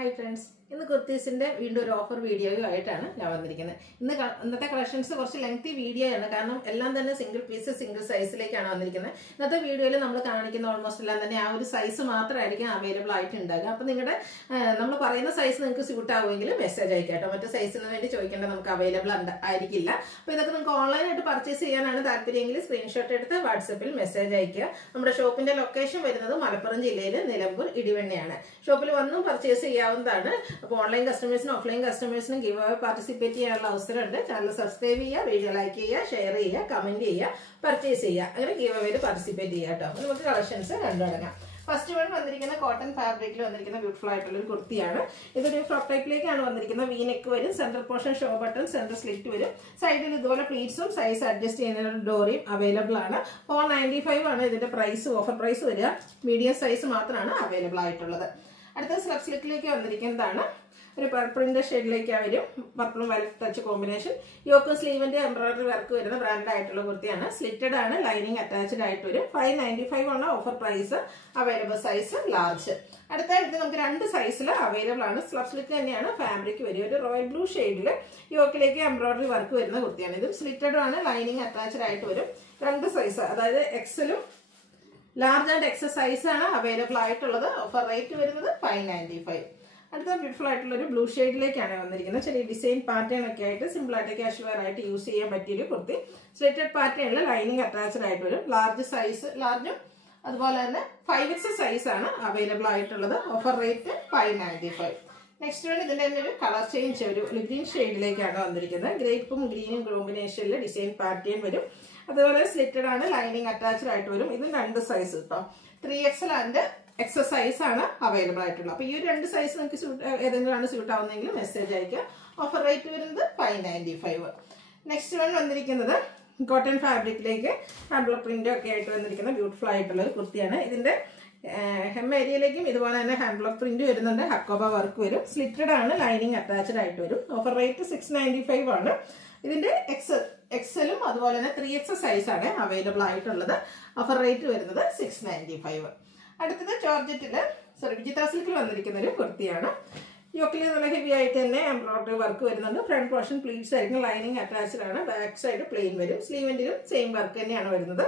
Hi friends, ഇന്ന് കുർത്തീസിന്റെ വീണ്ടും ഒരു ഓഫർ വീഡിയോയും ആയിട്ടാണ് ഞാൻ വന്നിരിക്കുന്നത്. ഇന്നത്തെ കളക്ഷൻസ് കുറച്ച് ലെങ്തി വീഡിയോ ആണ്, കാരണം എല്ലാം തന്നെ സിംഗിൾ പീസ് സിംഗിൾ സൈസിലേക്കാണ് വന്നിരിക്കുന്നത്. ഇന്നത്തെ വീഡിയോയിൽ നമ്മൾ കാണിക്കുന്ന ഓൾമോസ്റ്റ് എല്ലാം തന്നെ ആ ഒരു സൈസ് മാത്രമായിരിക്കും അവൈലബിൾ ആയിട്ടുണ്ടാകുക. അപ്പോൾ നിങ്ങളുടെ നമ്മൾ പറയുന്ന സൈസ് നിങ്ങൾക്ക് സ്യൂട്ട് ആവുമെങ്കിൽ മെസ്സേജ് അയക്കാം. മറ്റു സൈസിന് വേണ്ടി ചോദിക്കേണ്ട നമുക്ക് അവൈലബിൾ ആയിരിക്കില്ല. അപ്പോൾ ഇതൊക്കെ നിങ്ങൾക്ക് ഓൺലൈനായിട്ട് പർച്ചേസ് ചെയ്യാനാണ് താല്പര്യമെങ്കിൽ സ്ക്രീൻഷോട്ട് എടുത്ത് വാട്സപ്പിൽ മെസ്സേജ് അയക്കുക. നമ്മുടെ ഷോപ്പിന്റെ ലൊക്കേഷൻ വരുന്നത് മലപ്പുറം ജില്ലയിൽ നിലമ്പൂർ ഇടിവണ്ണയാണ്. ഷോപ്പിൽ വന്നും പർച്ചേസ് ചെയ്യാവുന്നതാണ്. അപ്പോൾ ഓൺലൈൻ കസ്റ്റമേഴ്സിനും ഓഫ്ലൈൻ കസ്റ്റമേഴ്സിനും ഗിവ് അവേ പാർട്ടിസിപ്പേറ്റ് ചെയ്യാനുള്ള അവസരമുണ്ട്. ചാനൽ സബ്സ്ക്രൈബ് ചെയ്യുക, വീഡിയോ ലൈക്ക് ചെയ്യുക, ഷെയർ ചെയ്യുക, കമന്റ് ചെയ്യുക, പർച്ചേസ് ചെയ്യുക. അങ്ങനെ ഗിവ് അവേയിൽ പാർട്ടിസിപ്പേറ്റ് ചെയ്യുക കേട്ടോ. അപ്പോൾ നമുക്ക് കളക്ഷൻസ് കണ്ടുതുടങ്ങാം. ഫസ്റ്റ് വൺ വന്നിരിക്കുന്ന കോട്ടൺ ഫാബ്രിക്കിൽ വന്നിരിക്കുന്ന ബ്യൂട്ടിഫുൾ ആയിട്ടുള്ള ഒരു കുർത്തിയാണ്. ഇതൊരു ഫ്രോക്ക് ടൈപ്പിലേക്കാണ് വന്നിരിക്കുന്നത്. വി നെക്ക് വരും, centre portion show button, centre slit വരും. സൈഡിൽ ഇതുപോലെ പ്ലീറ്റ്സും സൈസ് അഡ്ജസ്റ്റ് ചെയ്യുന്ന ഡോറിയും അവൈലബിൾ ആണ്. 495 ആണ് ഇതിന്റെ പ്രൈസ്, ഓഫർ പ്രൈസ് വരിക. മീഡിയം സൈസ് മാത്രമാണ് അവൈലബിൾ ആയിട്ടുള്ളത്. അടുത്ത സ്ലബ് സ്ലിറ്റിലേക്ക് വന്നിരിക്കുന്നതാണ്. ഒരു പർപ്പിളിന്റെ ഷെയ്ഡിലേക്കാണ് വരും. പർപ്പിളും വൈലറ്റ് ടച്ച് കോമ്പിനേഷൻ. യോക്ക് സ്ലീവിന്റെ എംബ്രോയിഡറി വർക്ക് വരുന്ന ബ്രാൻഡ് ആയിട്ടുള്ള കുർത്തിയാണ്. സ്ലിറ്റഡ് ആണ്, ലൈനിങ് അറ്റാച്ച്ഡ് ആയിട്ട് വരും. 595 ആണ് offer price. Available size large. അടുത്തായിട്ട് നമുക്ക് രണ്ട് സൈസിൽ അവൈലബിൾ ആണ്. സ്ലബ് സ്ലിറ്റ് തന്നെയാണ് ഫാബ്രിക് വരും. ഒരു റോയൽ ബ്ലൂ ഷെയ്ഡിൽ യോക്കിലേക്ക് എംബ്രോയിഡറി വർക്ക് വരുന്ന കുർത്തിയാണ്. ഇതും സ്ലിറ്റഡ് ആണ്, ലൈനിങ് അറ്റാച്ച്ഡ് ആയിട്ട് വരും. രണ്ട് സൈസ്, അതായത് എക്സലും ലാർജ് ആൻഡ് എക്സൽ സൈസ് ആണ് അവൈലബിൾ ആയിട്ടുള്ളത്. ഓഫർ റേറ്റ് വരുന്നത് 595. അടുത്ത ബ്യൂട്ടിഫുൾ ആയിട്ടുള്ള ഒരു ബ്ലൂ ഷെയ്ഡിലേക്കാണ് വന്നിരിക്കുന്നത്. ചെറിയ ഡിസൈൻ പാറ്റേൺ ഒക്കെ ആയിട്ട് സിമ്പിൾ ആയിട്ട് ക്യാഷ് വെയർ ആയിട്ട് യൂസ് ചെയ്യാൻ പറ്റിയൊരു കുർത്തി. സ്ലിറ്റഡ് പാറ്റേണിൽ ലൈനിങ് അറ്റാച്ച്ഡ് ആയിട്ട് വരും. ലാർജ് സൈസ്, ലാർജും അതുപോലെ തന്നെ 5X സൈസ് ആണ് അവൈലബിൾ ആയിട്ടുള്ളത്. Offer rate 595. നെക്സ്റ്റ് വൺ ഇതിന്റെ തന്നെ ഒരു കളർ ചേഞ്ച്, ഒരു ഗ്രീൻ ഷെയ്ഡിലേക്കാണ് വന്നിരിക്കുന്നത്. ഗ്രേപ്പും ഗ്രീനും കോമ്പിനേഷനിൽ ഡിസൈൻ പാറ്റേൺ വരും. അതുപോലെ സ്ലിറ്റഡ് ആണ്, ലൈനിങ് അറ്റാച്ച്ഡ് ആയിട്ട് വരും. ഇത് രണ്ട് സൈസ് കേട്ടോ. 3XL ആൻഡ് എക്സൽ സൈസ് ആണ് അവൈലബിൾ ആയിട്ടുള്ളത്. അപ്പൊ ഈ ഒരു രണ്ട് സൈസ് നിങ്ങൾക്ക് ഏതെങ്കിലും ആണ് സ്യൂട്ട് ആവുന്നെങ്കിൽ മെസ്സേജ് അയക്കുക. ഓഫർ റേറ്റ് വരുന്നത് 595. നെക്സ്റ്റ് വൺ വന്നിരിക്കുന്നത് കോട്ടൺ ഫാബ്രിക്കിലേക്ക് ഹാൻഡ് പ്രിന്റ് ഒക്കെ ആയിട്ട് വന്നിരിക്കുന്ന ബ്യൂട്ടിഫുൾ ആയിട്ടുള്ള ഒരു കുർത്തിയാണ്. ഇതിന്റെ ഹെം ഏരിയയിലേക്കും ഇതുപോലെ തന്നെ ഹാൻഡ് ബ്ലോക്ക് പ്രിന്റ് വരുന്നുണ്ട്. ഹക്കോബ വർക്ക് വരും. സ്ലിറ്റഡ് ആണ്, ലൈനിങ് അറ്റാച്ച്ഡ് ആയിട്ട് വരും. ഓഫർ റേറ്റ് 695 ആണ്. ഇതിന്റെ എക്സലും അതുപോലെ തന്നെ 3XL സൈസ് ആണ് അവൈലബിൾ ആയിട്ടുള്ളത്. ഓഫർ റേറ്റ് വരുന്നത് 695. അടുത്തത് ജോർജറ്റില് വിചിത്ര സിൽക്കിൽ വന്നിരിക്കുന്ന ഒരു കുർത്തിയാണ്. യോക്കിൽ നല്ല ഹെവി ആയിട്ട് തന്നെ എംബ്രോയിഡറി വർക്ക് വരുന്നുണ്ട്. ഫ്രണ്ട് പോർഷൻ പ്ലീറ്റ്സ് ആയിരിക്കും, ലൈനിങ് അറ്റാച്ച്ഡ് ആണ്. ബാക്ക് സൈഡ് പ്ലെയിൻ വരും. സ്ലീവെന്റിലും സെയിം വർക്ക് തന്നെയാണ് വരുന്നത്.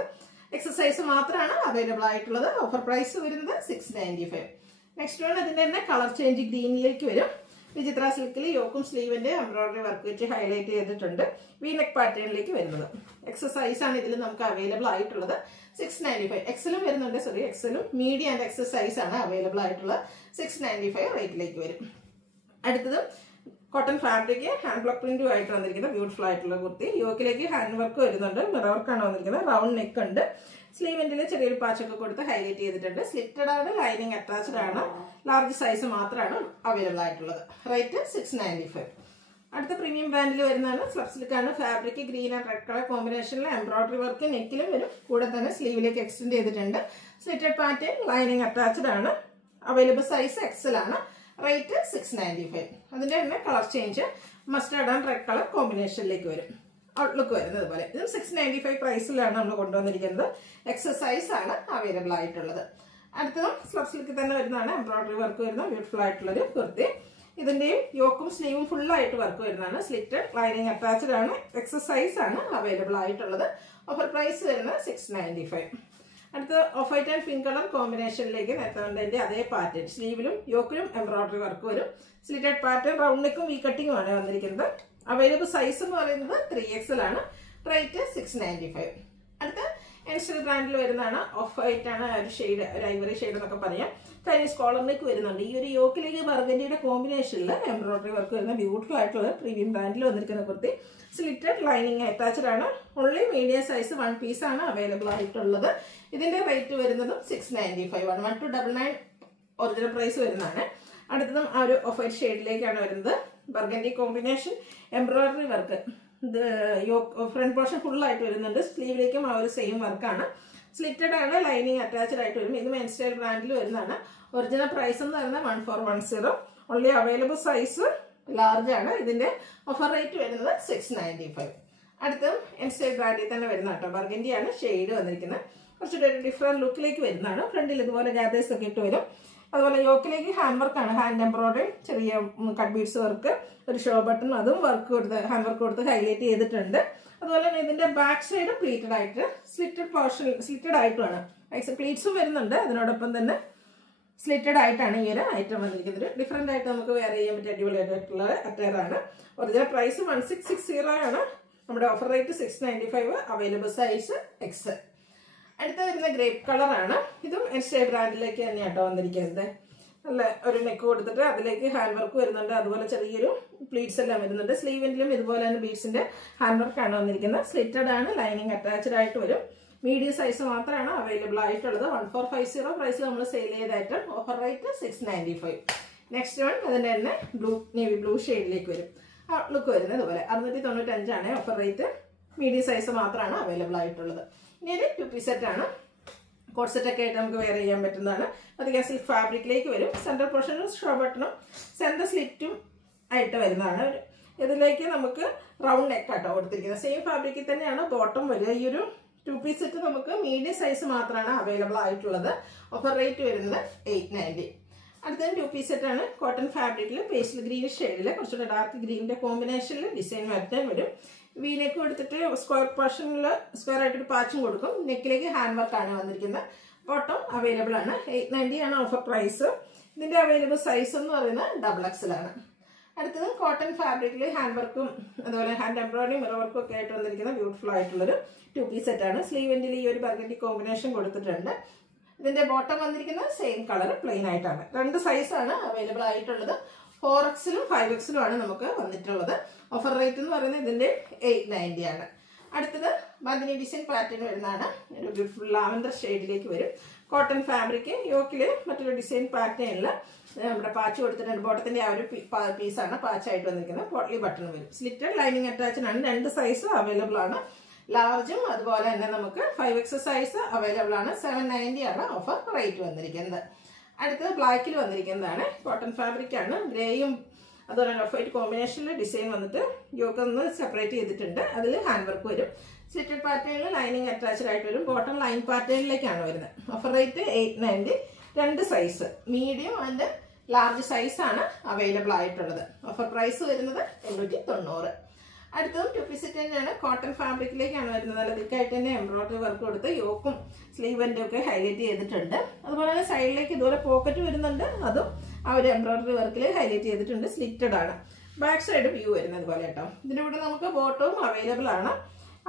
എക്സസൈസ് മാത്രമാണ് അവൈലബിൾ ആയിട്ടുള്ളത്. ഓഫർ പ്രൈസ് വരുന്നത് 695. നെക്സ്റ്റ് വൺ അതിന്റെ തന്നെ കളർ ചേഞ്ച് ഗ്രീനിലേക്ക് വരും. വിചിത്ര സിൽക്കിൽ യോക്കും സ്ലീവിന്റെ എംബ്രോയിഡറി വർക്ക് വെച്ച് ഹൈലൈറ്റ് ചെയ്തിട്ടുണ്ട്. വി നെക്ക് പാറ്റേണിലേക്ക് വരുന്നത്. എക്സസൈസ് ആണ് ഇതിൽ നമുക്ക് അവൈലബിൾ ആയിട്ടുള്ളത്. 695. എക്സലും വരുന്നുണ്ട്, എക്സലും മീഡിയം ആൻഡ് എക്സൽ സൈസ് ആണ് അവൈലബിൾ ആയിട്ടുള്ളത്. 695 റേറ്റിലേക്ക് വരും. അടുത്തത് കോട്ടൺ ഫാബ്രിക് ഹാൻഡ് ബ്ലോക്ക് പ്രിന്റും ആയിട്ട് വന്നിരിക്കുന്ന ബ്യൂട്ടിഫുൾ ആയിട്ടുള്ള കുർത്തി. യോക്കിലേക്ക് ഹാൻഡ് വർക്ക് വരുന്നുണ്ട്. മിറർ വർക്കാണ് വന്നിരിക്കുന്നത്. റൗണ്ട് നെക്ക് ഉണ്ട്. സ്ലീവെന്റിൽ ചെറിയൊരു പാച്ചൊക്കെ കൊടുത്ത് ഹൈലൈറ്റ് ചെയ്തിട്ടുണ്ട്. സ്ലിറ്റഡ് ആണ്, ലൈനിങ് അറ്റാച്ച്ഡ് ആണ്. ലാർജ് സൈസ് മാത്രമാണ് അവൈലബിൾ ആയിട്ടുള്ളത്. റേറ്റ് 695. അടുത്ത പ്രീമിയം ബ്രാൻഡിൽ വരുന്നതാണ്. സ്ലബ് സിൽക്കാണ് fabric. Green and red colour കോമ്പിനേഷനിൽ എംബ്രോയിഡറി വർക്ക് നെക്കിലും വരും. കൂടെ തന്നെ സ്ലീവിലേക്ക് എക്സ്റ്റെൻഡ് ചെയ്തിട്ടുണ്ട്. സ്ലിറ്റഡ് പാറ്റേൺ, ലൈനിങ് അറ്റാച്ച്ഡ് ആണ്. അവൈലബിൾ സൈസ് എക്സൽ ആണ്. റേറ്റ് 695. അതിന്റെ തന്നെ colour change mustard and red colour കോമ്പിനേഷനിലേക്ക് വരും. ഔട്ട്ലുക്ക് വരുന്നത് പോലെ. ഇതും 695 പ്രൈസിലാണ് നമ്മൾ കൊണ്ടുവന്നിരിക്കുന്നത്. എക്സൽ സൈസ് ആണ് അവൈലബിൾ ആയിട്ടുള്ളത്. അടുത്തതും സ്ലബ് സിൽക്ക് തന്നെ വരുന്നതാണ്. എംബ്രോയിഡറി വർക്ക് വരുന്ന ബ്യൂട്ടിഫുൾ ആയിട്ടുള്ളൊരു കുർത്തി. ഇതിന്റെയും യോക്കും സ്ലീവും ഫുൾ ആയിട്ട് വർക്ക് വരുന്നതാണ്. സ്ലിറ്റഡ്, ലൈനിങ് അറ്റാച്ച്ഡ് ആണ്. എക്സൽ സൈസ് ആണ് അവൈലബിൾ ആയിട്ടുള്ളത്. ഓഫർ പ്രൈസ് വരുന്നത് 695. അടുത്ത off white and pink colour കോമ്പിനേഷനിലേക്ക് നേരത്തെ അതേ പാറ്റേൺ. സ്ലീവിലും യോക്കിലും എംബ്രോയിഡറി വർക്ക് വരും. സ്ലിറ്റഡ് പാറ്റേൺ, റൗണ്ട് നെക്കും വി കട്ടിങ്ങും ആണ് വന്നിരിക്കുന്നത്. അവൈലബിൾ സൈസ് എന്ന് പറയുന്നത് 3XL ആണ്. റേറ്റ് 695. അടുത്ത എൻസ്റ്റൽ ബ്രാൻഡിൽ വരുന്നതാണ്. ഓഫ് വൈറ്റ് ആണ് ഒരു ഷെയ്ഡ്, ഒരു ഐവറി ഷെയ്ഡ് എന്നൊക്കെ പറയാം. ചൈനീസ് കോളറിലേക്ക് വരുന്നുണ്ട്. ഈ ഒരു യോക്കിലേക്ക് ബർഗൻഡിയുടെ കോമ്പിനേഷനിൽ എംബ്രോയിഡറി വർക്ക് വരുന്ന ബ്യൂട്ടിഫുൾ ആയിട്ടുള്ള പ്രീമിയം ബ്രാൻഡിൽ വന്നിരിക്കുന്ന കുർത്തി. സ്ലിറ്റഡ്, ലൈനിങ് അറ്റാച്ച്ഡ് ആണ്. ഓൺലി മീഡിയം സൈസ് 1 പീസ് ആണ് അവൈലബിൾ ആയിട്ടുള്ളത്. ഇതിന്റെ റേറ്റ് വരുന്നതും 695 ആണ്. 1299 ഒറിജിനൽ പ്രൈസ് വരുന്നതാണ്. അടുത്തതും ആ ഒരു ഓഫ് വൈറ്റ് ഷെയ്ഡിലേക്കാണ് വരുന്നത്. Burgundy combination, embroidery work. Front portion full ആയിട്ട് വരുന്നുണ്ട്. സ്ലീവിലേക്കും ആ ഒരു സെയിം വർക്കാണ്. സ്ലിറ്റഡ് ആണ്, ലൈനിങ് അറ്റാച്ച്ഡ് ആയിട്ട് വരും. ഇത് മെൻ സ്റ്റൈൽ ബ്രാൻഡിൽ വരുന്നതാണ്. ഒറിജിനൽ പ്രൈസ് എന്ന് പറയുന്നത് 1410. ഓൺലി അവൈലബിൾ സൈസ് ലാർജ് ആണ്. ഇതിന്റെ ഓഫർ റേറ്റ് വരുന്നത് 695. അടുത്തും എൻ സ്റ്റൈൽ ബ്രാൻഡിൽ തന്നെ വരുന്ന കേട്ടോ. ബർഗൻഡി ആണ് ഷെയ്ഡ് വന്നിരിക്കുന്നത്. കുറച്ചൊരു ഡിഫറെന്റ് ലുക്കിലേക്ക് വരുന്നതാണ്. ഫ്രണ്ടിൽ ഇതുപോലെ ഗാദേഴ്സ് ഒക്കെ ഇട്ട് വരും. അതുപോലെ യോക്കിലേക്ക് ഹാൻഡ് വർക്കാണ്, ഹാൻഡ് എംബ്രോയിഡറി, ചെറിയ കട്ട് ബീഡ്സ് വർക്ക്, ഒരു ഷോ ബട്ടൺ, അതും വർക്ക് കൊടുത്ത് ഹാൻഡ് വർക്ക് കൊടുത്ത് ഹൈലൈറ്റ് ചെയ്തിട്ടുണ്ട്. അതുപോലെ തന്നെ ഇതിന്റെ ബാക്ക് സൈഡ് പ്ലീറ്റഡ് ആയിട്ട് സ്ലിറ്റഡ് ആയിട്ടുമാണ്, പ്ലീറ്റ്സും വരുന്നുണ്ട്. അതിനോടൊപ്പം തന്നെ സ്ലിറ്റഡ് ആയിട്ടാണ് ഈ ഒരു ഐറ്റം വന്നിരിക്കുന്നത്. ഡിഫറെന്റ് ആയിട്ട് നമുക്ക് വെയർ ചെയ്യാൻ പറ്റിയ അടിപൊളിയായിട്ടുള്ള അറ്റയറാണ്. ഒറിജിനൽ പ്രൈസ് 1660 ആണ്. നമ്മുടെ offer rate 695. Available size X. അടുത്ത വരുന്ന ഗ്രേപ്പ് കളറാണ്. ഇതും എൻസ്റ്റേ ബ്രാൻഡിലേക്ക് തന്നെയാണ് വന്നിരിക്കുന്നത്. നല്ല ഒരു നെക്ക് കൊടുത്തിട്ട് അതിലേക്ക് ഹാൻഡ് വർക്ക് വരുന്നുണ്ട്. അതുപോലെ ചെറിയൊരു പ്ലീറ്റ്സ് എല്ലാം വരുന്നുണ്ട്. സ്ലീവിലും ഇതുപോലെ തന്നെ ബീഡ്സിന്റെ ഹാൻഡ് വർക്കാണ് വന്നിരിക്കുന്നത്. സ്ലിറ്റഡ് ആണ്, ലൈനിങ് അറ്റാച്ച്ഡ് ആയിട്ട് വരും. മീഡിയം സൈസ് മാത്രമാണ് അവൈലബിൾ ആയിട്ടുള്ളത്. 1450 പ്രൈസിൽ നമ്മൾ സെയിൽ ചെയ്ത item. Offer rate 695. Next one അതിന്റെ തന്നെ നേവി ബ്ലൂ ഷെയ്ഡിലേക്ക് വരും. ലുക്ക് വരുന്നത് ഇതുപോലെ 695 ഓഫർ റേറ്റ്. മീഡിയം സൈസ് മാത്രമാണ് അവൈലബിൾ ആയിട്ടുള്ളത്. ഇനി ഒരു 2 പീസ് സെറ്റ് ആണ്. കോട്ട് സെറ്റ് ഒക്കെ ആയിട്ട് നമുക്ക് വെയർ ചെയ്യാൻ പറ്റുന്നതാണ്. അധികം സിൽക്ക് ഫാബ്രിക്കിലേക്ക് വരും. സെന്റർ പോർഷനും ഷോ ബട്ടണും സെന്റർ സ്ലിറ്റും ആയിട്ട് വരുന്നതാണ്. ഇതിലേക്ക് നമുക്ക് റൗണ്ട് നെക്ക് ആട്ടോ കൊടുത്തിരിക്കുന്നത്. സെയിം ഫാബ്രിക്കിൽ തന്നെയാണ് ബോട്ടം വരിക. ഈ ഒരു 2 പീസ് സെറ്റ് നമുക്ക് മീഡിയം സൈസ് മാത്രമാണ് അവൈലബിൾ ആയിട്ടുള്ളത്. ഓഫർ റേറ്റ് വരുന്നത് 890. അടുത്ത 2 പീസ് സെറ്റ് ആണ്. കോട്ടൺ ഫാബ്രിക്കിൽ പേസ്റ്റൽ ഗ്രീൻ ഷെയ്ഡിൽ കുറച്ചുകൂടെ ഡാർക്ക് ഗ്രീനിന്റെ കോമ്പിനേഷനിൽ ഡിസൈൻ മാറ്റാൻ വരും. വീനെക്ക് കൊടുത്തിട്ട് സ്ക്വയർ പോർഷനിൽ സ്ക്വയർ ആയിട്ടൊരു പാച്ചും കൊടുക്കും. നെക്കിലേക്ക് ഹാൻഡ് വർക്കാണ് വന്നിരിക്കുന്നത്. ബോട്ടം അവൈലബിൾ ആണ്. 890 ആണ് ഓഫർ പ്രൈസ്. ഇതിന്റെ അവൈലബിൾ സൈസ് എന്ന് പറയുന്നത് XXL ആണ്. അടുത്തത് കോട്ടൺ ഫാബ്രിക്കിൽ ഹാൻഡ് വർക്കും അതുപോലെ ഹാൻഡ് എംബ്രോയിഡറി മിറർ വർക്കും ഒക്കെ ആയിട്ട് വന്നിരിക്കുന്ന ബ്യൂട്ടിഫുൾ ആയിട്ടുള്ളൊരു 2 പീസ് സെറ്റ് ആണ്. സ്ലീവിന്റെ ഈ ഒരു ബർഗണ്ടി കോമ്പിനേഷൻ കൊടുത്തിട്ടുണ്ട്. ഇതിന്റെ ബോട്ടം വന്നിരിക്കുന്നത് സെയിം കളർ പ്ലെയിൻ ആയിട്ടാണ്. 2 സൈസാണ് അവൈലബിൾ ആയിട്ടുള്ളത്. 4Xലും 5Xലും ആണ് നമുക്ക് വന്നിട്ടുള്ളത്. ഓഫർ റേറ്റ് എന്ന് പറയുന്നത് ഇതിന്റെ 890 ആണ്. അടുത്തത് ബാന്തിനി ഡിസൈൻ പാറ്റേൺ വരുന്നതാണ്. ഒരു ബ്യൂട്ടിഫുൾ ലാവൻഡർ ഷെയ്ഡിലേക്ക് വരും. കോട്ടൺ ഫാബ്രിക് യോക്കില് മറ്റൊരു ഡിസൈൻ പാറ്റേണിൽ നമ്മുടെ പാച്ച് കൊടുത്തിട്ടുണ്ട്. ബോട്ടത്തിന്റെ ആ ഒരു പീസാണ് പാച്ചായിട്ട് വന്നിരിക്കുന്നത്. പോട്ട്ലി ബട്ടൺ വരും. സ്ലിറ്റഡ് ലൈനിങ് അറ്റാച്ച്ഡ് ആണ്. 2 സൈസ് അവൈലബിൾ ആണ്. ലാർജും അതുപോലെ തന്നെ നമുക്ക് 5X സൈസ് അവൈലബിൾ ആണ്. 790 ആണ് ഓഫർ റേറ്റ് വന്നിരിക്കുന്നത്. അടുത്തത് ബ്ലാക്കിൽ വന്നിരിക്കുന്നതാണ്. കോട്ടൺ ഫാബ്രിക് ആണ്. ഗ്രേയും അതുപോലെ ഓഫ് വൈറ്റ് കോമ്പിനേഷനിൽ ഡിസൈൻ വന്നിട്ട് യോക്ക് ഒന്ന് സെപ്പറേറ്റ് ചെയ്തിട്ടുണ്ട്. അതിൽ ഹാൻഡ് വർക്ക് വരും. സ്ലിറ്റഡ് പാറ്റേണിൽ ലൈനിങ് അറ്റാച്ച്ഡ് ആയിട്ട് വരും. ബോട്ടം ലൈൻ പാറ്റേണിലേക്കാണ് വരുന്നത്. Offer rate 890. 2 size medium and large size ആണ് അവൈലബിൾ ആയിട്ടുള്ളത്. ഓഫർ പ്രൈസ് വരുന്നത് 890. അടുത്തതും 2 പീസ് സെറ്റ് തന്നെയാണ്. കോട്ടൺ ഫാബ്രിക്കിലേക്കാണ് വരുന്നത്. നല്ല തിക്കായിട്ട് തന്നെ എംബ്രോയിഡറി വർക്ക് കൊടുത്ത് യോക്കും സ്ലീവിന്റെ ഒക്കെ ഹൈലൈറ്റ് ചെയ്തിട്ടുണ്ട്. അതുപോലെ തന്നെ സൈഡിലേക്ക് ഇതുപോലെ പോക്കറ്റ് വരുന്നുണ്ട്. അതും ആ ഒരു എംബ്രോയിഡറി വർക്കിൽ ഹൈലൈറ്റ് ചെയ്തിട്ടുണ്ട്. സ്ലിറ്റഡ് ആണ്. ബാക്ക് സൈഡ് വ്യൂ വരുന്നത് പോലെ കേട്ടോ. ഇതിന്റെ കൂടെ നമുക്ക് ബോട്ടവും അവൈലബിൾ ആണ്.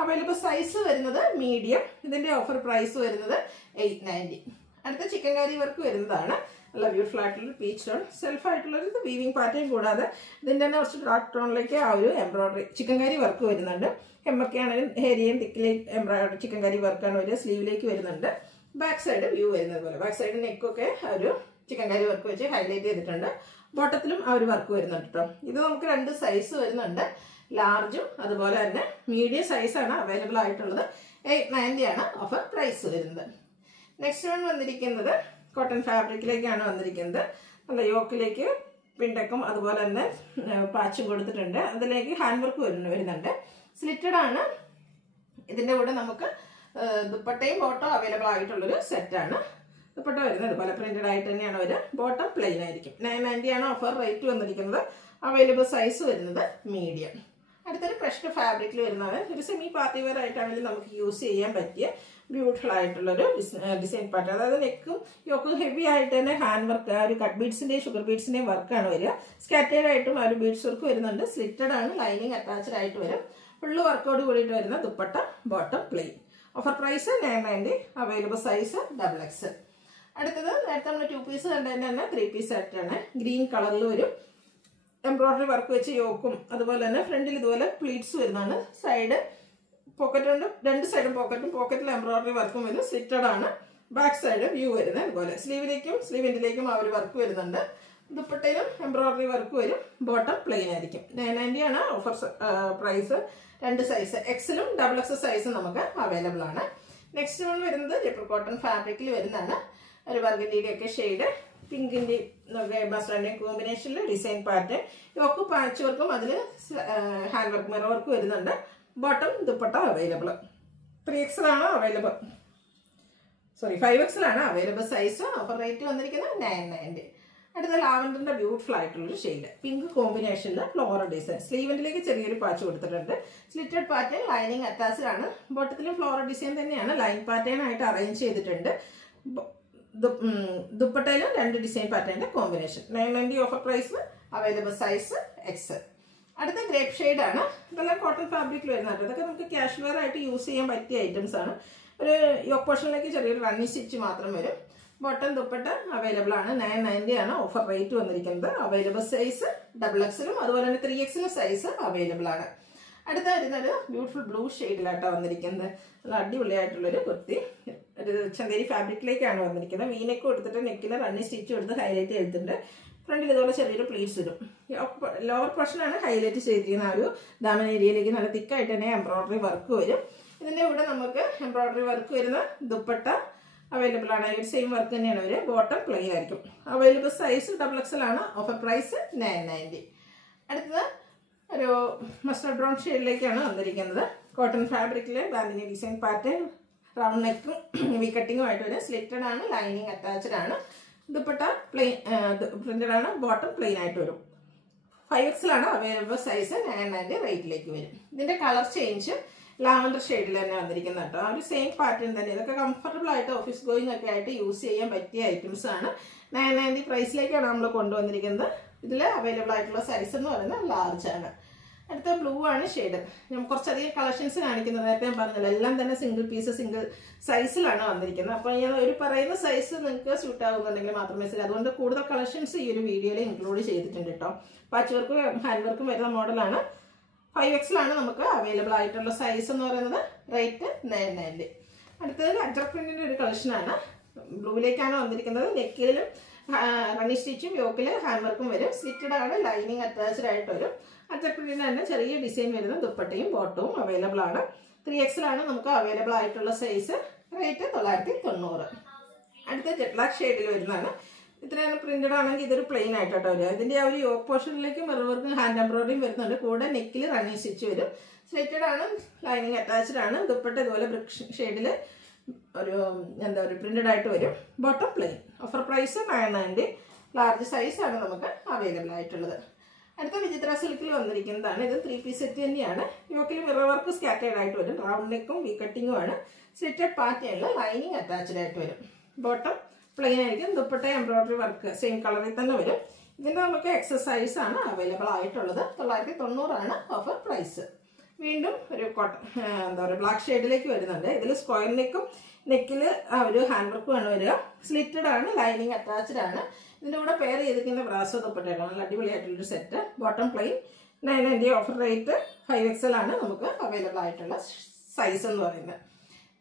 അവൈലബിൾ സൈസ് വരുന്നത് മീഡിയം. ഇതിന്റെ ഓഫർ പ്രൈസ് വരുന്നത് 890. അടുത്ത ചിക്കൻ കാരി വർക്ക് വരുന്നതാണ്. നല്ല ബ്യൂട്ടിഫുൾ ആയിട്ടുള്ള പീച്ച് ടോൺ സെൽഫ് ആയിട്ടുള്ളൊരു വീവിംഗ് പാറ്റേൺ കൂടാതെ ഇതിന്റെ തന്നെ കുറച്ച് ഡാർക്ക് ടോണിലേക്ക് ആ ഒരു എംബ്രോയിഡറി ചിക്കൻ കാരി വർക്ക് വരുന്നുണ്ട്. ഹെമ്മൊക്കെ ആണെങ്കിലും ഹെരിയും തിക്കിലേക്ക് എംബ്രോയിഡറി ചിക്കൻ കാരി വർക്കാണ് വരിക. സ്ലീവിലേക്ക് വരുന്നുണ്ട്. ബാക്ക് സൈഡ് വ്യൂ വരുന്നത് പോലെ. ബാക്ക് സൈഡ് നെക്കൊക്കെ ആ ഒരു ചിക്കൻ കാരി വർക്ക് വെച്ച് ഹൈലൈറ്റ് ചെയ്തിട്ടുണ്ട്. ബോട്ടത്തിലും ആ ഒരു വർക്ക് വരുന്നുണ്ട് കേട്ടോ. ഇത് നമുക്ക് 2 സൈസ് വരുന്നുണ്ട്. ലാർജും അതുപോലെ തന്നെ മീഡിയം സൈസാണ് അവൈലബിൾ ആയിട്ടുള്ളത്. 890 ആണ് ഓഫർ പ്രൈസ് വരുന്നത്. നെക്സ്റ്റ് വൺ വന്നിരിക്കുന്നത് കോട്ടൺ ഫാബ്രിക്കിലേക്കാണ് വന്നിരിക്കുന്നത്. നല്ല യോക്കിലേക്ക് പിണ്ടക്കും അതുപോലെ തന്നെ പാച്ചും കൊടുത്തിട്ടുണ്ട്. അതിലേക്ക് ഹാൻഡ് വർക്ക് വരുന്നുണ്ട്. സ്ലിറ്റഡ് ആണ്. ഇതിന്റെ കൂടെ നമുക്ക് ദുപ്പട്ടയും ബോട്ടം അവൈലബിൾ ആയിട്ടുള്ളൊരു സെറ്റാണ്. ദുപ്പട്ട വരുന്നത് ഇതുപോലെ പ്രിന്റഡ് ആയിട്ട് തന്നെയാണ് വരിക. ബോട്ടം പ്ലെയിൻ ആയിരിക്കും. 990 ആണ് ഓഫർ റേറ്റ് വന്നിരിക്കുന്നത്. അവൈലബിൾ സൈസ് വരുന്നത് മീഡിയം. അടുത്തൊരു ക്രഷ്ഡ് ഫാബ്രിക്കിൽ വരുന്നതാണ്. ഒരു സെമി പാർട്ടി വെയർ ആയിട്ടാണെങ്കിലും നമുക്ക് യൂസ് ചെയ്യാൻ പറ്റിയ ബ്യൂട്ടിഫുൾ ആയിട്ടുള്ളൊരു ഡിസൈൻ പാറ്റേൺ. അതായത് നെക്കും യോക്കും ഹെവി ആയിട്ട് തന്നെ ഹാൻഡ് വർക്ക് ആ ഒരു കട്ട് ബീഡ്സിന്റെയും ഷുഗർ ബീഡ്സിന്റെയും വർക്കാണ് വരിക. സ്കാറ്റേഡ് ആയിട്ടും ആ ഒരു ബീഡ്സ് വർക്ക് വരുന്നുണ്ട്. സ്ലിറ്റഡ് ആണ്. ലൈനിങ് അറ്റാച്ച്ഡ് ആയിട്ട് വരും. ഫുള്ള് വർക്കോട് കൂടിയിട്ട് വരുന്ന dupatta bottom plain. Offer price 990. Available size XXL. അടുത്തത് നേരത്തെ നമ്മൾ 2 പീസ് കണ്ടതിന് തന്നെ 3 പീസ് സെറ്റാണ്. ഗ്രീൻ കളറിൽ വരും. എംബ്രോയിഡറി വർക്ക് വെച്ച് യോക്കും അതുപോലെ തന്നെ ഫ്രണ്ടിൽ ഇതുപോലെ പ്ലീറ്റ്സ് വരുന്നതാണ്. സൈഡ് പോക്കറ്റ് ഉണ്ട്. 2 സൈഡും പോക്കറ്റിൽ എംബ്രോയിഡറി വർക്കും വരും. സ്ലിറ്റഡ് ആണ്. ബാക്ക് സൈഡ് വ്യൂ വരുന്നത് ഇതുപോലെ. സ്ലീവിന്റിലേക്കും ആ ഒരു വർക്ക് വരുന്നുണ്ട്. ദുപ്പട്ടയിലും എംബ്രോയിഡറി വർക്ക് വരും. ബോട്ടം പ്ലെയിൻ ആയിരിക്കും. 990 ആണ് ഓഫർ പ്രൈസ്. 2 സൈസ് എക്സലും XXL സൈസും നമുക്ക് അവൈലബിൾ ആണ്. നെക്സ്റ്റ് വൺ വരുന്നത് ജയ്പൂർ കോട്ടൺ ഫാബ്രിക്കിൽ വരുന്നതാണ്. ഒരു ബർഗണ്ടിയുടെ ഒക്കെ ഷെയ്ഡ് പിങ്കിന്റെ മസ്റ്ററിന്റെയും കോമ്പിനേഷനിൽ ഡിസൈൻ പാറ്റേൺ. യോക്ക് പാച്ച് വർക്കും അതിൽ ഹാൻഡ് വർക്ക് മിറർ വർക്ക് വരുന്നുണ്ട്. Bottom dupatta available. 3XL ആണ് അവൈലബിൾ. സോറി 5XL ആണ് അവൈലബിൾ സൈസ്. ഓഫർ റേറ്റ് വന്നിരിക്കുന്നത് 990. അടുത്ത ലാവൻഡറിന്റെ ബ്യൂട്ടിഫുൾ ആയിട്ടുള്ളൊരു ഷെയ്ഡ്, പിങ്ക് കോമ്പിനേഷനിൽ ഫ്ലോറൽ ഡിസൈൻ. സ്ലീവെന്റിലേക്ക് ചെറിയൊരു പാച്ച് കൊടുത്തിട്ടുണ്ട്. സ്ലിറ്റഡ് പാറ്റേൺ, ലൈനിങ് അറ്റാച്ച്ഡ് ആണ്. ബോട്ടത്തിലും ഫ്ലോറൽ ഡിസൈൻ തന്നെയാണ്, ലൈൻ പാറ്റേൺ ആയിട്ട് അറേഞ്ച് ചെയ്തിട്ടുണ്ട്. ദുപ്പട്ടയിലും 2 ഡിസൈൻ പാറ്റേണിന്റെ combination. 990 offer price. Available size XL. അടുത്ത ഗ്രേപ്പ് ഷെയ്ഡ് ആണ്. ഇതെല്ലാം കോട്ടൺ ഫാബ്രിക്കിൽ വരുന്നുണ്ട്. ഇതൊക്കെ നമുക്ക് കാഷ്വൽ വെയർ ആയിട്ട് യൂസ് ചെയ്യാൻ പറ്റിയ ഐറ്റംസ് ആണ്. ഒരു യോക്ക് പോർഷനിലേക്ക് ചെറിയൊരു റണ്ണിങ് സ്റ്റിച്ച് മാത്രം വരും. ബോട്ടം ദുപ്പട്ട അവൈലബിൾ ആണ്. 990 ആണ് ഓഫർ റേറ്റ് വന്നിരിക്കുന്നത്. അവൈലബിൾ സൈസ് XXലും അതുപോലെ തന്നെ 3XL സൈസ് അവൈലബിൾ ആണ്. അടുത്ത വരുന്നൊരു ബ്യൂട്ടിഫുൾ ബ്ലൂ ഷെയ്ഡിലാട്ടോ വന്നിരിക്കുന്നത്. നല്ല അടിപൊളിയായിട്ടുള്ളൊരു കുർത്തി, ഒരു ചന്തേരി ഫാബ്രിക്കിലേക്കാണ് വന്നിരിക്കുന്നത്. വീനെക്ക് കൊടുത്തിട്ട് നെക്കിൽ റണ്ണിങ് സ്റ്റിച്ച് കൊടുത്ത് ഹൈലൈറ്റ് ചെയ്തിട്ടുണ്ട്. ഫ്രണ്ടിൽ ഇതുപോലെ ചെറിയൊരു പ്ലീറ്റ്സ് ഇടും. ലോവർ പോർഷനാണ് ഹൈലൈറ്റ് ചെയ്തിരിക്കുന്ന. ആ ഒരു ദാമൻ ഏരിയയിലേക്ക് നല്ല തിക്കായിട്ട് തന്നെ എംബ്രോയിഡറി വർക്ക് വരും. ഇതിൻ്റെ കൂടെ നമുക്ക് എംബ്രോയിഡറി വർക്ക് വരുന്ന ദുപ്പട്ട അവൈലബിൾ ആണ്. സെയിം വർക്ക് തന്നെയാണ് വരിക. ബോട്ടം പ്ലെയിൻ ആയിരിക്കും. അവൈലബിൾ സൈസ് XXL ആണ്. Offer price 990. അടുത്തത് ഒരു മസ്റ്റർഡ് ബ്രൗൺ ഷെയ്ഡിലേക്കാണ് വന്നിരിക്കുന്നത്. കോട്ടൺ ഫാബ്രിക്കിൽ ബാന്തിനി ഡിസൈൻ പാറ്റേൺ, റൗണ്ട് നെക്കും വി കട്ടിങ്ങുമായിട്ട് വരും. സ്ലിറ്റഡ് ആണ്, ലൈനിങ് അറ്റാച്ച്ഡ് ആണ്. ദുപ്പട്ട പ്ലെയിൻ പ്രിന്റഡ് ആണ്. ബോട്ടം പ്ലെയിൻ ആയിട്ട് വരും. 5XL ആണ് അവൈലബിൾ സൈസ്. 990 റേറ്റിലേക്ക് വരും. ഇതിന്റെ കളർ ചേഞ്ച് ലാവൻഡർ ഷെയ്ഡിൽ തന്നെ വന്നിരിക്കുന്നത് കേട്ടോ. ആ ഒരു സെയിം പാറ്റേൺ തന്നെ. ഇതൊക്കെ കംഫർട്ടബിൾ ആയിട്ട് ഓഫീസ് ഗോയിങ് ഒക്കെ ആയിട്ട് യൂസ് ചെയ്യാൻ പറ്റിയ ഐറ്റംസ് ആണ്. 990 പ്രൈസിലേക്കാണ് നമ്മൾ കൊണ്ടുവന്നിരിക്കുന്നത്. ഇതിൽ അവൈലബിൾ ആയിട്ടുള്ള സൈസ് എന്ന് പറയുന്നത് ലാർജ് ആണ്. അടുത്ത ബ്ലൂ ആണ് ഷെയ്ഡ്. ഞാൻ കുറച്ചധികം കളക്ഷൻസ് കാണിക്കുന്നത്. നേരത്തെ ഞാൻ പറഞ്ഞല്ലോ, എല്ലാം തന്നെ സിംഗിൾ പീസ് സിംഗിൾ സൈസിലാണ് വന്നിരിക്കുന്നത്. അപ്പോൾ ഞാൻ ഒരു പറയുന്ന സൈസ് നിങ്ങൾക്ക് സ്യൂട്ട് ആകുന്നുണ്ടെങ്കിൽ മാത്രമേ ശരി. അതുകൊണ്ട് കൂടുതൽ കളക്ഷൻസ് ഈ ഒരു വീഡിയോയിൽ ഇൻക്ലൂഡ് ചെയ്തിട്ടുണ്ട് കേട്ടോ. പാച്ച് വർക്കും ഹാൻഡ് വർക്കും വരുന്ന മോഡലാണ്. 5XL ആണ് നമുക്ക് അവൈലബിൾ ആയിട്ടുള്ള സൈസ് എന്ന് പറയുന്നത്. റേറ്റ് 990. അടുത്തത് അജർ പ്രിന്റിന്റെ ഒരു കളക്ഷനാണ്. ബ്ലൂവിലേക്കാണ് വന്നിരിക്കുന്നത്. നെക്കിലും റണ്ണി സ്റ്റിച്ചും യോക്കിൽ ഹാൻഡ് വർക്കും വരും. സ്ലിറ്റഡ് ആണ്, ലൈനിങ് അറ്റാച്ച്ഡ് ആയിട്ട് വരും. അജർ പ്രിന്റിന് തന്നെ ചെറിയ ഡിസൈൻ വരുന്ന ദുപ്പട്ടയും ബോട്ടവും അവൈലബിൾ ആണ്. 3XL ആണ് നമുക്ക് അവൈലബിൾ ആയിട്ടുള്ള സൈസ്. റേറ്റ് 990. അടുത്ത ജെറ്റ് ബ്ലാക്ക് ഷെയ്ഡിൽ വരുന്നതാണ്. ഇത്രയാണ് പ്രിന്റഡ് ആണെങ്കിൽ ഇതൊരു പ്ലെയിൻ ആയിട്ടോ വരും. ഇതിന്റെ ആ ഒരു യോക്ക് പോർഷനിലേക്ക് മിറർ വർക്കും ഹാൻഡ് എംബ്രോയിഡറിയും വരുന്നുണ്ട്. കൂടെ നെക്കിൽ റണ്ണിങ് സ്റ്റിച്ച് വരും. സ്ലിറ്റഡ് ആണ്, ലൈനിങ് അറ്റാച്ച്ഡ് ആണ്. ദുപ്പട്ട ഇതുപോലെ ബ്രിക്ക് ഷെയ്ഡിൽ ഒരു പ്രിന്റഡ് ആയിട്ട് വരും. Bottom plain. Offer price 990. Large size ആണ് നമുക്ക് അവൈലബിൾ ആയിട്ടുള്ളത്. അടുത്ത വിചിത്ര സിൽക്കിൽ വന്നിരിക്കുന്നതാണ്. ഇത് 3 പീസ് സെറ്റ് തന്നെയാണ്. യോക്കിൽ മിറർ വർക്ക് സ്കാറ്റേഡ് ആയിട്ട് വരും. റൗണ്ട് നെക്കും വി കട്ടിങ്ങും ആണ്. സ്ലിറ്റഡ് പാറ്റേണിൽ ലൈനിങ് അറ്റാച്ച്ഡ് ആയിട്ട് വരും. ബോട്ടം പ്ലെയിൻ ആയിരിക്കും. ദുപ്പട്ട എംബ്രോയിഡറി വർക്ക് സെയിം കളറിൽ തന്നെ വരും. ഇതിന്റെ നമുക്ക് എക്സസൈസ് ആണ് അവൈലബിൾ ആയിട്ടുള്ളത്. 990 ആണ് ഓഫർ പ്രൈസ്. വീണ്ടും ഒരു ബ്ലാക്ക് ഷെയ്ഡിലേക്ക് വരുന്നുണ്ട്. ഇതിൽ സ്ക്വയർ നെക്കും നെക്കിൽ ഒരു ഹാൻഡ് വർക്കും ആണ് വരിക. സ്ലിറ്റഡ് ആണ്, ലൈനിങ് അറ്റാച്ച്ഡ് ആണ്. ഇതിന്റെ കൂടെ പെയർ ചെയ്തിരിക്കുന്ന ബ്രാസോ ദുപ്പട്ടയാണ്. നല്ല അടിപൊളിയായിട്ടുള്ളൊരു set. Bottom plain. 990 offer rate. 5XL ആണ് നമുക്ക് അവൈലബിൾ ആയിട്ടുള്ള സൈസ് എന്ന് പറയുന്നത്.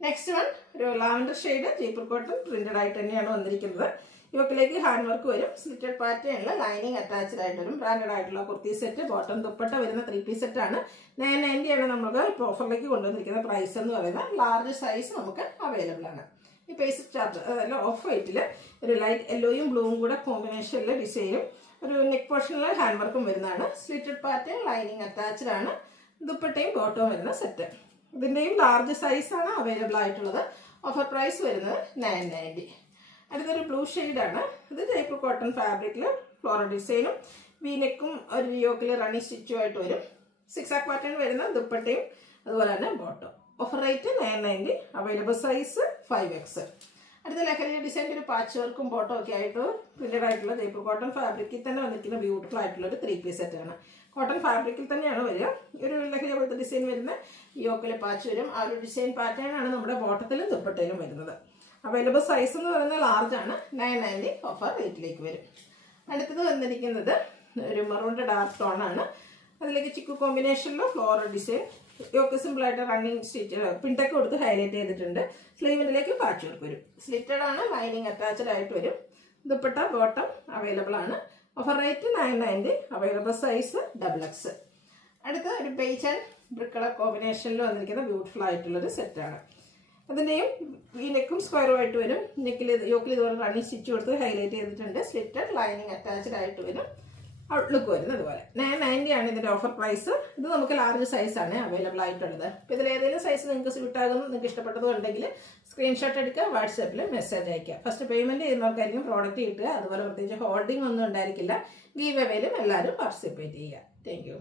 നെക്സ്റ്റ് വൺ ഒരു lavender shade Jaipur cotton printed ആയിട്ട് തന്നെയാണ് വന്നിരിക്കുന്നത്. യോക്കിലേക്ക് ഹാൻഡ് വർക്ക് വരും. സ്ലിറ്റഡ് പാറ്റേണിൽ ലൈനിങ് അറ്റാച്ച്ഡ് ആയിട്ട് വരും. ബ്രാൻഡഡ് ആയിട്ടുള്ള കുർത്തി സെറ്റ്. ബോട്ടം ദുപ്പട്ട വരുന്ന 3 പീസ് സെറ്റ് ആണ്. 990 ആണ് നമുക്ക് ഇപ്പോൾ ഓഫറിലേക്ക് കൊണ്ടുവന്നിരിക്കുന്ന പ്രൈസ് എന്ന് പറയുന്നത്. ലാർജ് സൈസ് നമുക്ക് അവൈലബിൾ ആണ്. ഈ പേസ്റ്റ് ചാർട്ട് അതല്ല ഓഫ് വൈറ്റിൽ ഒരു ലൈറ്റ് യെല്ലോയും ബ്ലൂവും കൂടെ കോമ്പിനേഷനിൽ ഡിസൈനും ഒരു നെക്ക് പോർഷനിൽ ഹാൻഡ് വർക്കും വരുന്നതാണ്. സ്ലിറ്റഡ് പാറ്റേൺ, ലൈനിങ് അറ്റാച്ച്ഡ് ആണ്. ദുപ്പട്ടയും ബോട്ടവും വരുന്ന സെറ്റ്. ഇതിന്റെയും ലാർജ് സൈസ് ആണ് അവൈലബിൾ ആയിട്ടുള്ളത്. ഓഫർ പ്രൈസ് വരുന്നത് 990. അടുത്തൊരു ബ്ലൂ ഷെയ്ഡാണ്. ഇത് ജയ്പൂർ കോട്ടൺ ഫാബ്രിക്കിൽ ഫ്ലോറൽ ഡിസൈനും വീനെക്കും ഒരു യോക്കിൽ റണ്ണിങ് സ്റ്റിച്ചുമായിട്ട് വരും. 6 പാറ്റേൺ വരുന്ന ദുപ്പട്ടയും അതുപോലെ തന്നെ bottom. Offer rate 990. Available size 5XL. അടുത്ത ലഹരി ഡിസൈൻ്റെ ഒരു പാച്ച് വർക്കും ബോട്ടം ഒക്കെ ആയിട്ട് പ്രിന്റഡ് ആയിട്ടുള്ള ജയ്പൂർ കോട്ടൺ ഫാബ്രിക്കിൽ തന്നെ വന്നിരിക്കുന്ന ബ്യൂട്ടിഫുൾ ആയിട്ടുള്ള ഒരു 3 പീസ് സെറ്റാണ്. കോട്ടൺ ഫാബ്രിക്കിൽ തന്നെയാണ് വരിക. ഒരു ലഹരി പോലത്തെ ഡിസൈൻ വരുന്ന യോക്കിലെ പാച്ച് വരും. ആ ഒരു ഡിസൈൻ പാറ്റേൺ ആണ് നമ്മുടെ ബോട്ടത്തിലും ദുപ്പട്ടയിലും വരുന്നത്. അവൈലബിൾ സൈസ് എന്ന് പറയുന്നത് ലാർജ് ആണ്. 990 ഓഫർ റേറ്റിലേക്ക് വരും. അടുത്തത് വന്നിരിക്കുന്നത് ഒരു മറൂണിന്റെ ഡാർക്ക് ടോൺ ആണ്. അതിലേക്ക് ചിക്കു കോമ്പിനേഷനിലും ഫ്ലോറൽ ഡിസൈൻ. യോക്ക് സിമ്പിൾ ആയിട്ട് റണ്ണിങ് സ്റ്റിച്ച് പിൻടെക്ക് കൊടുത്ത് ഹൈലൈറ്റ് ചെയ്തിട്ടുണ്ട്. സ്ലീവിലേക്ക് പാച്ച് വർക്ക് വരും. സ്ലിറ്റഡ് ആണ്, ലൈനിങ് അറ്റാച്ച്ഡ് ആയിട്ട് വരും. ദുപ്പട്ട ബോട്ടം അവൈലബിൾ ആണ്. Offer rate 990. Available size XXL. അടുത്ത ഒരു ബേജ് ആൻഡ് ബ്രിക്ക് കളർ കോമ്പിനേഷനിൽ വന്നിരിക്കുന്ന ബ്യൂട്ടിഫുൾ ആയിട്ടുള്ളൊരു സെറ്റാണ്. അതിൻ്റെയും ഈ നെക്കും സ്ക്വയറും ആയിട്ട് വരും. നെക്കിൽ യോക്കിൽ ഇതുപോലെ റണ്ണിങ് സ്റ്റിച്ച് കൊടുത്ത് ഹൈലൈറ്റ് ചെയ്തിട്ടുണ്ട്. സ്ലിറ്റഡ്, ലൈനിങ് അറ്റാച്ച്ഡ് ആയിട്ട് വരും. ഔട്ട്ലുക്ക് വരുന്നത് അതുപോലെ 990 ആണ് ഇതിന്റെ ഓഫർ പ്രൈസ്. ഇത് നമുക്ക് ലാർജ് സൈസാണ് അവൈലബിൾ ആയിട്ടുള്ളത്. അപ്പോൾ ഇതിൽ ഏതെങ്കിലും സൈസ് നിങ്ങൾക്ക് സ്യൂട്ട് ആകുന്നു, നിങ്ങൾക്ക് ഇഷ്ടപ്പെട്ടതും ഉണ്ടെങ്കിൽ സ്ക്രീൻഷോട്ട് എടുക്കുക, വാട്സാപ്പിൽ മെസ്സേജ് അയക്കുക. ഫസ്റ്റ് പേയ്മെന്റ് ചെയ്യുന്നവർക്കായിരിക്കും പ്രോഡക്റ്റ് കിട്ടുക. അതുപോലെ പ്രത്യേകിച്ച് ഹോൾഡിംഗ് ഒന്നും ഉണ്ടായിരിക്കില്ല. ഗീവ് അവേയിലും എല്ലാവരും പാർട്ടിസിപ്പേറ്റ് ചെയ്യുക. Thank you.